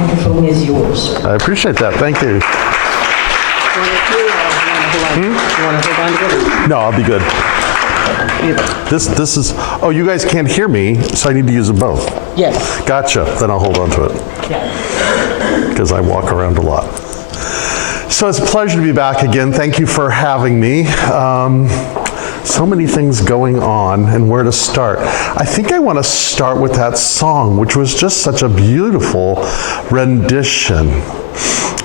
microphone is yours, sir. I appreciate that. Thank you. You want to hold on to it? No, I'll be good. This is, oh, you guys can't hear me, so I need to use them both. Yes. Gotcha. Then I'll hold on to it Yeah. because I walk around a lot. So it's a pleasure to be back again. Thank you for having me. So many things going on, and where to start. I think I want to start with that song, which was just such a beautiful rendition.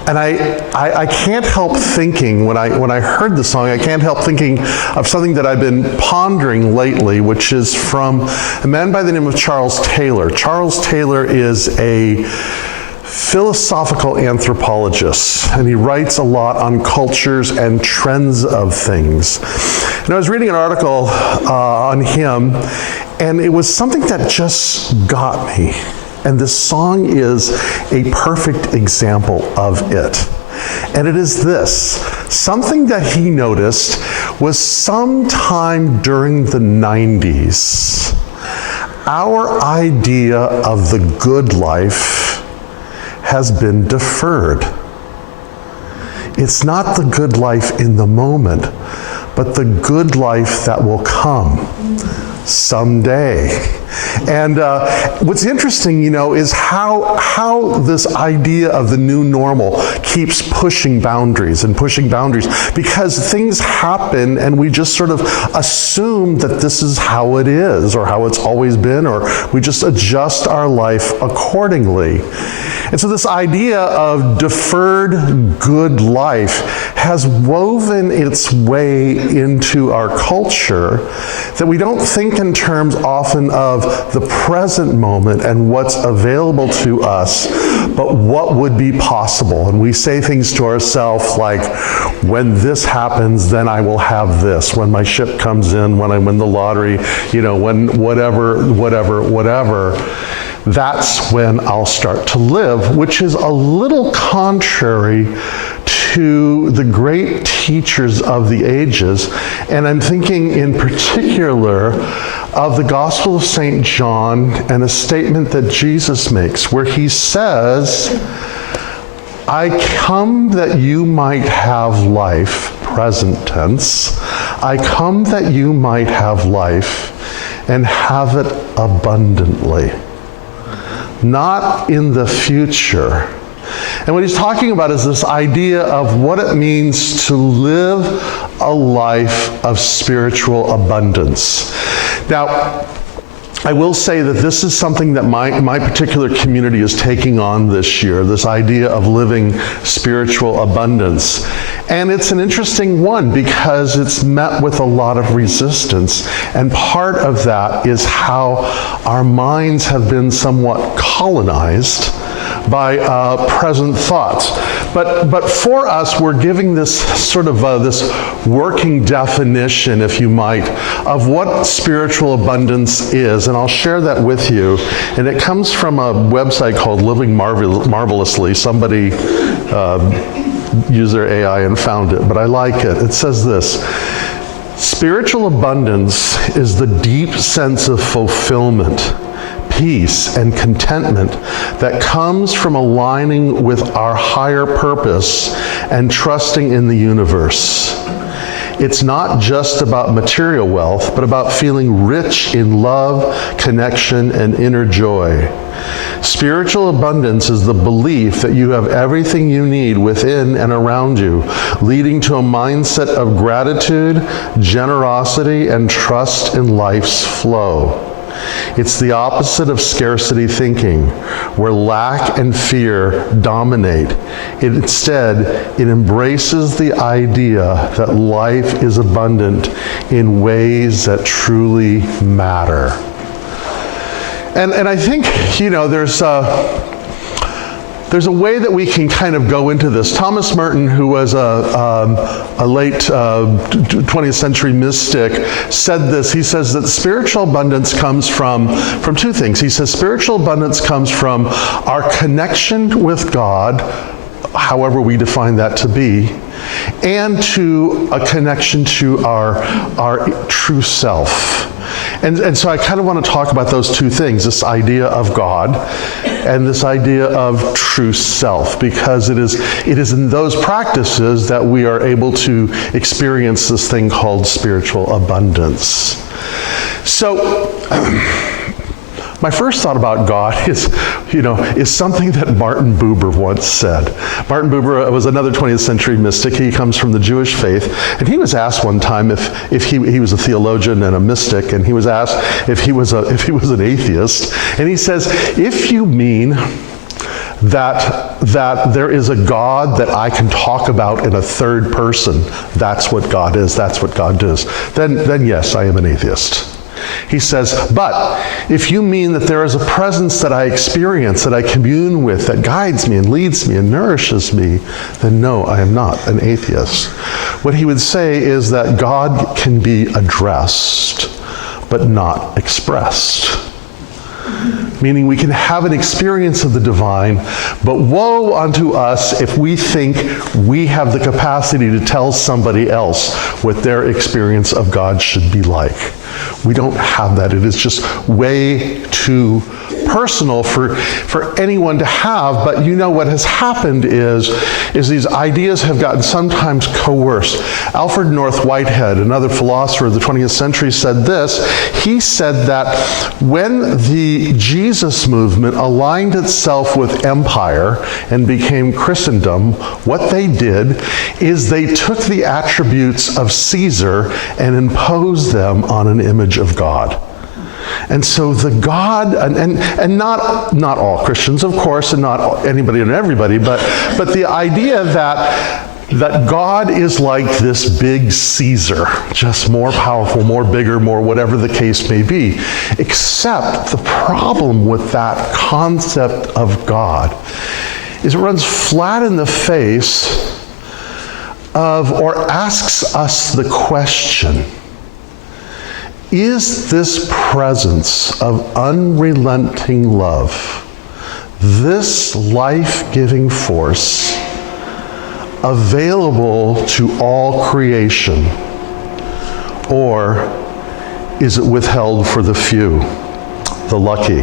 And I can't help thinking, when I heard the song, I can't help thinking of something that I've been pondering lately, which is from a man by the name of Charles Taylor. Charles Taylor is a philosophical anthropologist, and he writes a lot on cultures and trends of things. And I was reading an article on him, and it was something that just got me. And this song is a perfect example of it. And it is this: something that he noticed was sometime during the 90s, our idea of the good life has been deferred. It's not the good life in the moment, but the good life that will come someday. And what's interesting, is how this idea of the new normal keeps pushing boundaries, because things happen and we just sort of assume that this is how it is, or how it's always been, or we just adjust our life accordingly. And so this idea of deferred good life has woven its way into our culture, that we don't think in terms often of the present moment and what's available to us, but what would be possible. And we say things to ourselves like, when this happens, then I will have this. When my ship comes in, when I win the lottery, when whatever. That's when I'll start to live, which is a little contrary to the great teachers of the ages. And I'm thinking in particular of the Gospel of St. John and a statement that Jesus makes, where he says, I come that you might have life, present tense. I come that you might have life and have it abundantly. Not in the future. And what he's talking about is this idea of what it means to live a life of spiritual abundance. Now, I will say that this is something that my particular community is taking on this year, this idea of living spiritual abundance. And it's an interesting one because it's met with a lot of resistance. And part of that is how our minds have been somewhat colonized by present thoughts. But for us, we're giving this sort of this working definition, if you might, of what spiritual abundance is. And I'll share that with you. And it comes from a website called Living Marvelously. Somebody used their AI and found it, but I like it. It says this: spiritual abundance is the deep sense of fulfillment, peace, and contentment that comes from aligning with our higher purpose and trusting in the universe. It's not just about material wealth, but about feeling rich in love, connection, and inner joy. Spiritual abundance is the belief that you have everything you need within and around you, leading to a mindset of gratitude, generosity, and trust in life's flow. It's the opposite of scarcity thinking, where lack and fear dominate. Instead, it embraces the idea that life is abundant in ways that truly matter. And I think, there's a way that we can kind of go into this. Thomas Merton, who was a late 20th century mystic, said this. He says that spiritual abundance comes from two things. He says spiritual abundance comes from our connection with God, however we define that to be, and to a connection to our true self. And so I kind of want to talk about those two things, this idea of God and this idea of true self, because it is in those practices that we are able to experience this thing called spiritual abundance. So, my first thought about God is something that Martin Buber once said. Martin Buber was another 20th century mystic. He comes from the Jewish faith, and he was asked one time if he was a theologian and a mystic, and he was asked if he was an atheist, and he says, if you mean that there is a God that I can talk about in a third person, that's what God is, that's what God does, then yes, I am an atheist. He says, but if you mean that there is a presence that I experience, that I commune with, that guides me and leads me and nourishes me, then no, I am not an atheist. What he would say is that God can be addressed, but not expressed. Meaning we can have an experience of the divine, but woe unto us if we think we have the capacity to tell somebody else what their experience of God should be like. We don't have that. It is just way too personal for anyone to have. But what has happened is these ideas have gotten sometimes coerced. Alfred North Whitehead, another philosopher of the 20th century, said this. He said that when the Jesus movement aligned itself with empire and became Christendom, what they did is they took the attributes of Caesar and imposed them on an image of God. And so the God, and not all Christians, of course, and not anybody and everybody, but the idea that God is like this big Caesar, just more powerful, more bigger, more whatever the case may be. Except the problem with that concept of God is it runs flat in the face of, or asks us the question, is this presence of unrelenting love, this life-giving force, available to all creation, or is it withheld for the few, the lucky,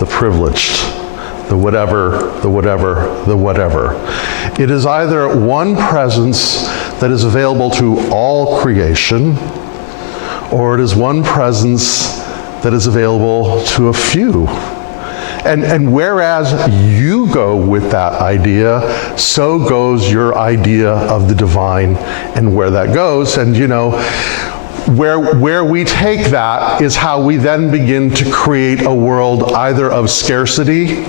the privileged, the whatever? It is either one presence that is available to all creation, or it is one presence that is available to a few. And whereas you go with that idea, so goes your idea of the divine and where that goes. And where we take that is how we then begin to create a world either of scarcity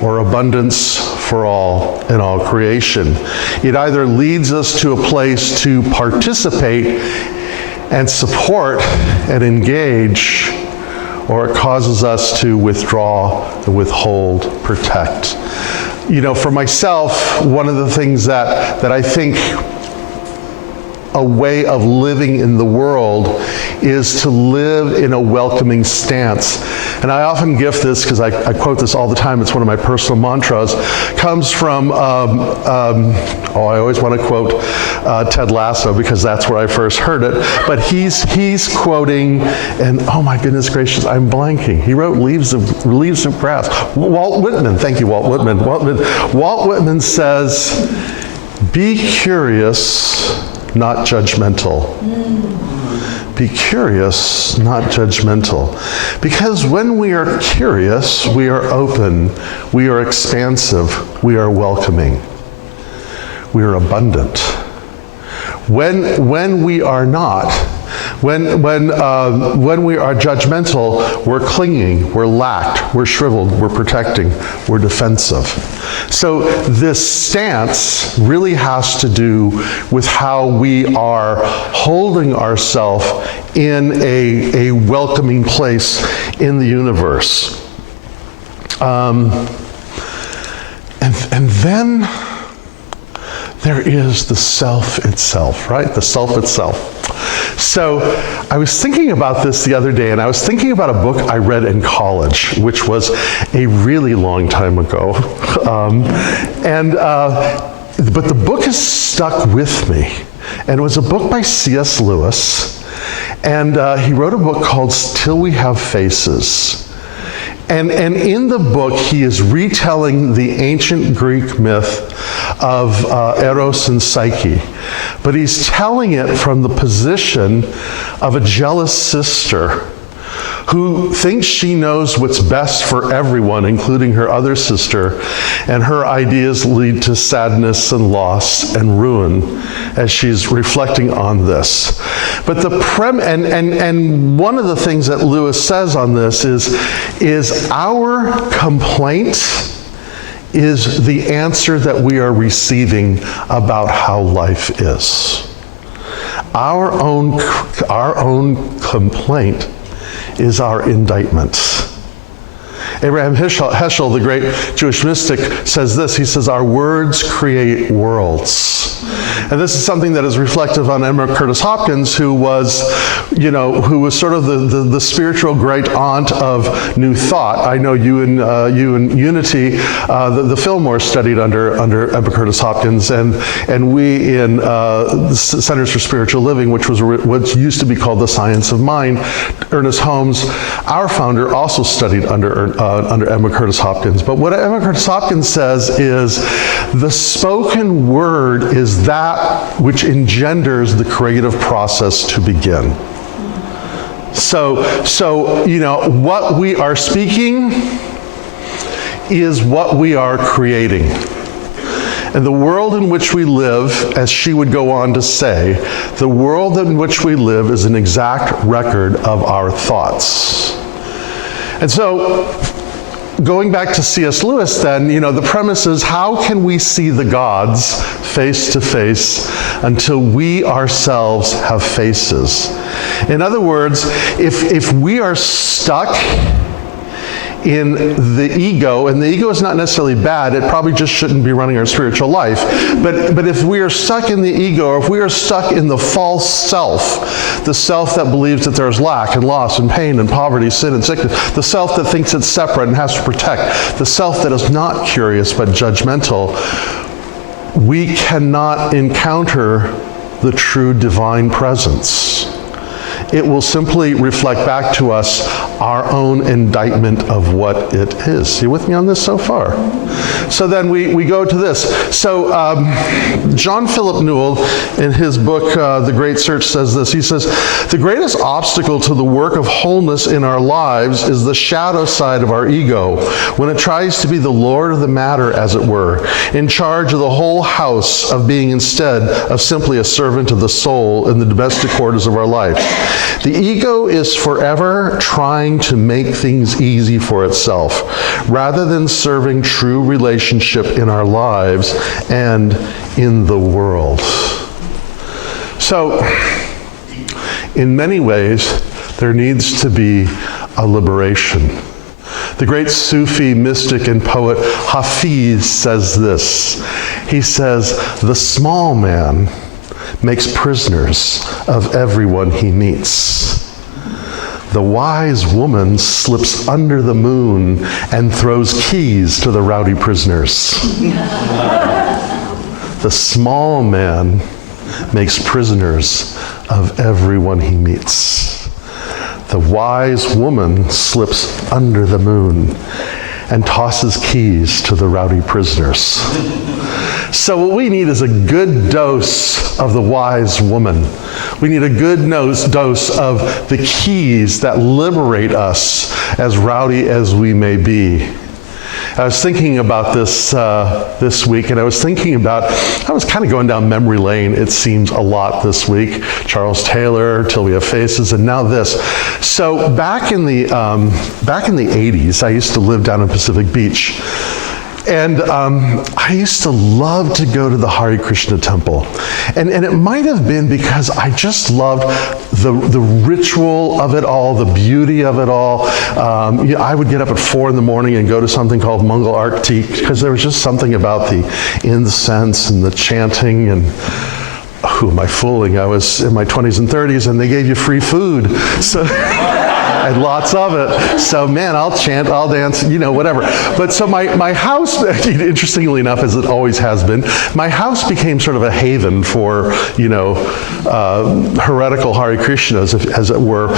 or abundance for all in all creation. It either leads us to a place to participate and support and engage, or it causes us to withdraw, withhold, protect. For myself, one of the things that I think a way of living in the world is to live in a welcoming stance. And I often gift this, because I quote this all the time, it's one of my personal mantras, comes from, I always want to quote Ted Lasso, because that's where I first heard it, but he's quoting, and oh my goodness gracious, I'm blanking. He wrote Leaves of Grass. Walt Whitman, thank you, Walt Whitman. Walt Whitman says, be curious, not judgmental. Be curious, not judgmental. Because when we are curious, we are open, we are expansive, we are welcoming, we are abundant. When we are not, when we are judgmental, we're clinging, we're lacked, we're shriveled, we're protecting, we're defensive. So this stance really has to do with how we are holding ourselves in a welcoming place in the universe. And then there is the self itself, right? The self itself. So I was thinking about this the other day, and I was thinking about a book I read in college, which was a really long time ago. But the book has stuck with me. And it was a book by C.S. Lewis. And he wrote a book called Till We Have Faces. And in the book, he is retelling the ancient Greek myth of Eros and Psyche. But he's telling it from the position of a jealous sister who thinks she knows what's best for everyone, including her other sister, and her ideas lead to sadness and loss and ruin as she's reflecting on this. But the and one of the things that Lewis says on this is our complaint is the answer that we are receiving about how life is. Our own complaint is our indictment. Abraham Heschel, the great Jewish mystic, says this. He says, our words create worlds. And this is something that is reflective on Emma Curtis Hopkins, who was sort of the spiritual great aunt of New Thought. I know you and Unity, the Fillmore studied under Emma Curtis Hopkins, and we in Centers for Spiritual Living, which was what used to be called the Science of Mind. Ernest Holmes, our founder, also studied under Emma Curtis Hopkins. But what Emma Curtis Hopkins says is the spoken word is that which engenders the creative process to begin. So what we are speaking is what we are creating. And the world in which we live, as she would go on to say, the world in which we live is an exact record of our thoughts. And so, going back to C.S. Lewis then, the premise is, how can we see the gods face to face until we ourselves have faces? In other words, if we are stuck in the ego, and the ego is not necessarily bad, it probably just shouldn't be running our spiritual life. But if we are stuck in the ego, or if we are stuck in the false self, the self that believes that there's lack and loss and pain and poverty, sin and sickness, the self that thinks it's separate and has to protect, the self that is not curious but judgmental, we cannot encounter the true divine presence. It will simply reflect back to us our own indictment of what it is. You with me on this so far? So then we go to this. So John Philip Newell, in his book, The Great Search, says this. He says, the greatest obstacle to the work of wholeness in our lives is the shadow side of our ego, when it tries to be the lord of the matter, as it were, in charge of the whole house, of being instead of simply a servant of the soul in the domestic quarters of our life. The ego is forever trying to make things easy for itself, rather than serving true relationship in our lives and in the world. So, in many ways, there needs to be a liberation. The great Sufi mystic and poet Hafiz says this. He says, the small man makes prisoners of everyone he meets. The wise woman slips under the moon and throws keys to the rowdy prisoners. The small man makes prisoners of everyone he meets. The wise woman slips under the moon and tosses keys to the rowdy prisoners. So what we need is a good dose of the wise woman. We need a good dose of the keys that liberate us, as rowdy as we may be. I was thinking about this this week, and I was kind of going down memory lane, it seems, a lot this week. Charles Taylor, Till We Have Faces, and now this. So back in the 80s, I used to live down in Pacific Beach. And I used to love to go to the Hare Krishna temple. And it might have been because I just loved the ritual of it all, the beauty of it all. I would get up at 4 in the morning and go to something called Mangal Arti, because there was just something about the incense and the chanting. And who am I fooling? I was in my 20s and 30s, and they gave you free food. So and lots of it. So man, I'll chant, I'll dance, whatever. But so my house, interestingly enough, as it always has been, my house became sort of a haven for, heretical Hare Krishnas, as it were.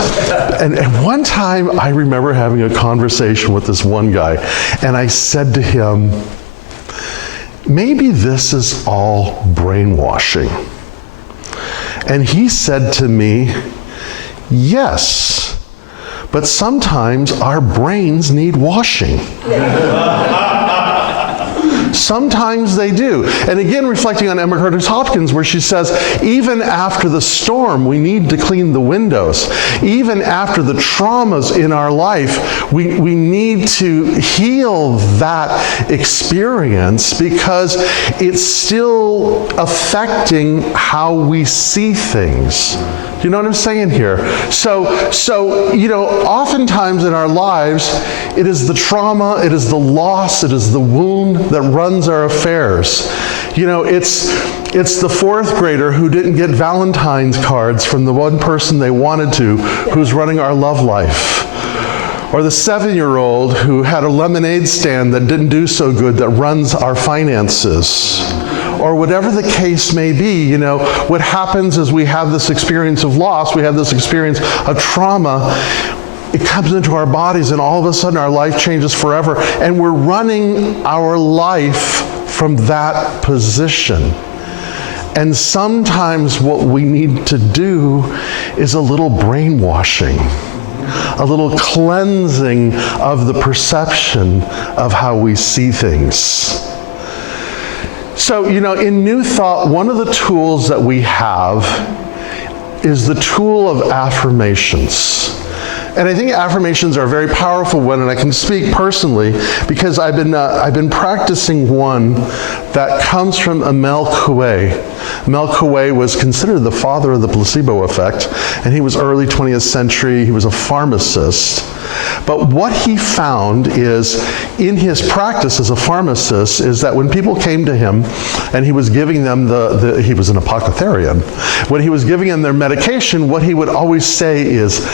And one time I remember having a conversation with this one guy, and I said to him, maybe this is all brainwashing. And he said to me, yes, but sometimes our brains need washing. Sometimes they do. And again, reflecting on Emma Curtis Hopkins, where she says, even after the storm, we need to clean the windows. Even after the traumas in our life, we need to heal that experience because it's still affecting how we see things. Do you know what I'm saying here? So, oftentimes in our lives, it is the trauma, it is the loss, it is the wound that runs our affairs. It's the fourth grader who didn't get Valentine's cards from the one person they wanted to, who's running our love life. Or the 7-year-old who had a lemonade stand that didn't do so good that runs our finances. Or whatever the case may be, what happens is we have this experience of loss, we have this experience of trauma, it comes into our bodies and all of a sudden our life changes forever and we're running our life from that position. And sometimes what we need to do is a little brainwashing, a little cleansing of the perception of how we see things. So, in New Thought, one of the tools that we have is the tool of affirmations. And I think affirmations are a very powerful one, and I can speak personally because I've been practicing one that comes from Emil Coué. Emil Coué was considered the father of the placebo effect, and he was early 20th century. He was a pharmacist. But what he found is, in his practice as a pharmacist, is that when people came to him and he was giving them he was an apothecarian, when he was giving them their medication, what he would always say is,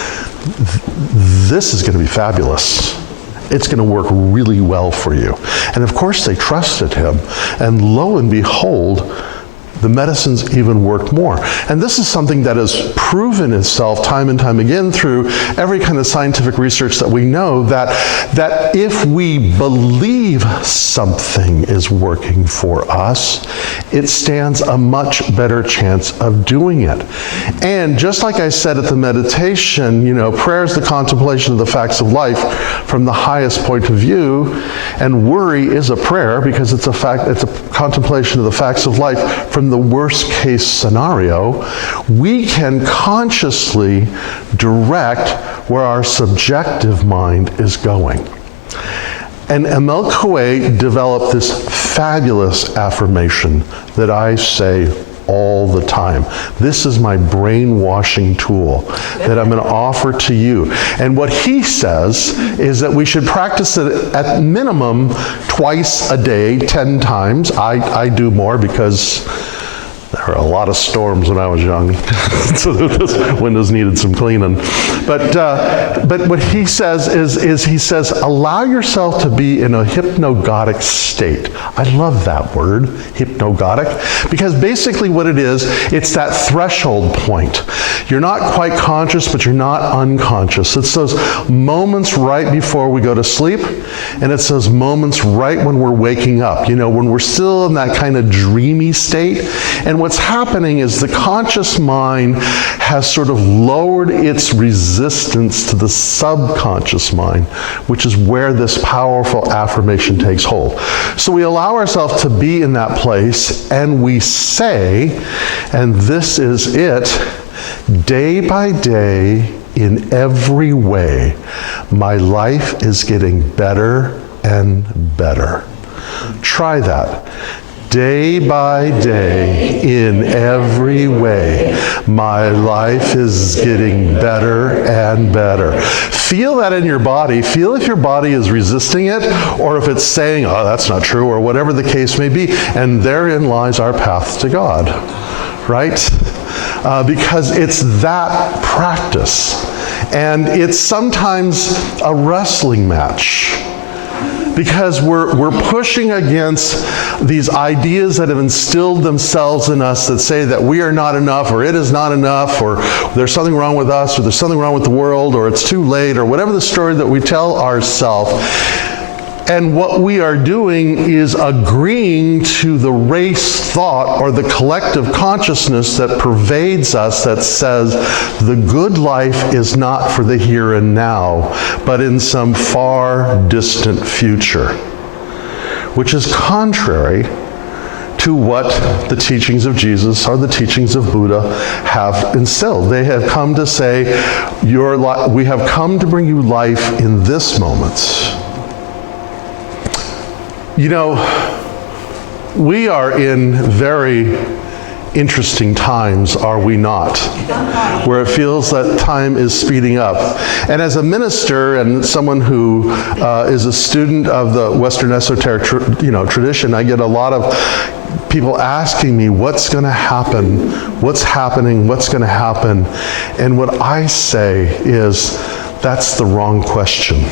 this is going to be fabulous. It's going to work really well for you. And of course they trusted him. And lo and behold, the medicines even worked more. And this is something that has proven itself time and time again through every kind of scientific research that we know, that if we believe something is working for us, it stands a much better chance of doing it. And just like I said at the meditation, prayer is the contemplation of the facts of life from the highest point of view, and worry is a prayer because it's a contemplation of the facts of life from the worst case scenario. We can consciously direct where our subjective mind is going. And Emil Coué developed this fabulous affirmation that I say all the time. This is my brainwashing tool that I'm going to offer to you. And what he says is that we should practice it at minimum twice a day, 10 times. I do more because there were a lot of storms when I was young, so those windows needed some cleaning. But what he says is he says, allow yourself to be in a hypnagogic state. I love that word, hypnagogic, because basically what it is, it's that threshold point. You're not quite conscious, but you're not unconscious. It's those moments right before we go to sleep, and it's those moments right when we're waking up, when we're still in that kind of dreamy state. And what's happening is the conscious mind has sort of lowered its resistance to the subconscious mind, which is where this powerful affirmation takes hold. So we allow ourselves to be in that place, and we say, and this is it, day by day, in every way, my life is getting better and better. Try that. Day by day, in every way, my life is getting better and better. Feel that in your body. Feel if your body is resisting it, or if it's saying, oh, that's not true, or whatever the case may be. And therein lies our path to God, right? Because it's that practice. And it's sometimes a wrestling match, because we're pushing against these ideas that have instilled themselves in us that say that we are not enough, or it is not enough, or there's something wrong with us, or there's something wrong with the world, or it's too late, or whatever the story that we tell ourselves. And what we are doing is agreeing to the race thought or the collective consciousness that pervades us, that says the good life is not for the here and now, but in some far distant future, which is contrary to what the teachings of Jesus or the teachings of Buddha have instilled. They have come to say, we have come to bring you life in this moment. You know, we are in very interesting times, are we not? Where it feels that time is speeding up. And as a minister and someone who is a student of the Western esoteric tradition, I get a lot of people asking me, what's going to happen? What's happening? What's going to happen? And what I say is, that's the wrong question.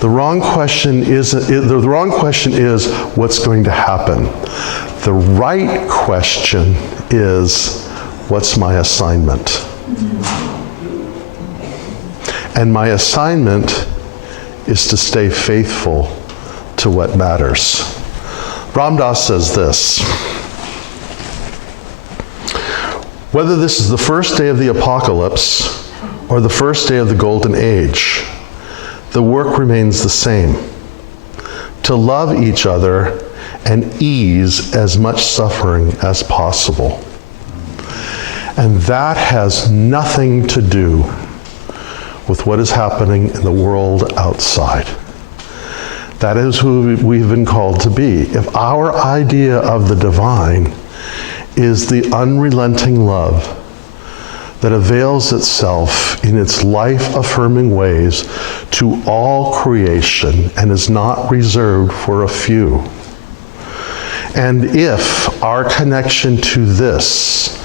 The wrong question is what's going to happen. The right question is, what's my assignment? And my assignment is to stay faithful to what matters. Ram Dass says this: whether this is the first day of the apocalypse or the first day of the golden age, the work remains the same: to love each other and ease as much suffering as possible. And that has nothing to do with what is happening in the world outside. That is who we've been called to be. If our idea of the divine is the unrelenting love that avails itself in its life-affirming ways to all creation and is not reserved for a few. And if our connection to this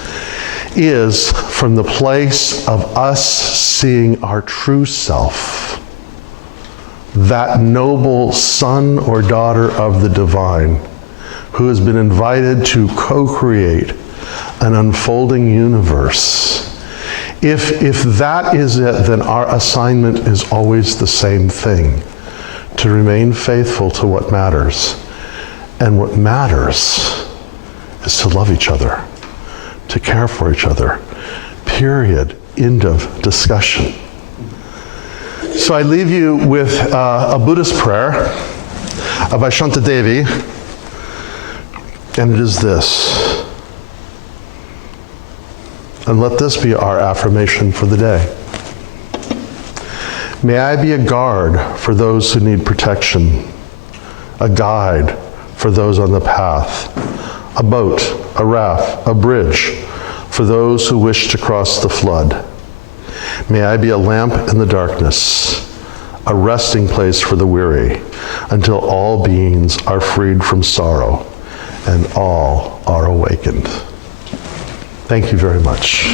is from the place of us seeing our true self, that noble son or daughter of the divine who has been invited to co-create an unfolding universe, if that is it, then our assignment is always the same thing: to remain faithful to what matters. And what matters is to love each other, to care for each other. Period. End of discussion. So I leave you with a Buddhist prayer by Shantadevi, and it is this. And let this be our affirmation for the day. May I be a guard for those who need protection, a guide for those on the path, a boat, a raft, a bridge for those who wish to cross the flood. May I be a lamp in the darkness, a resting place for the weary, until all beings are freed from sorrow and all are awakened. Thank you very much.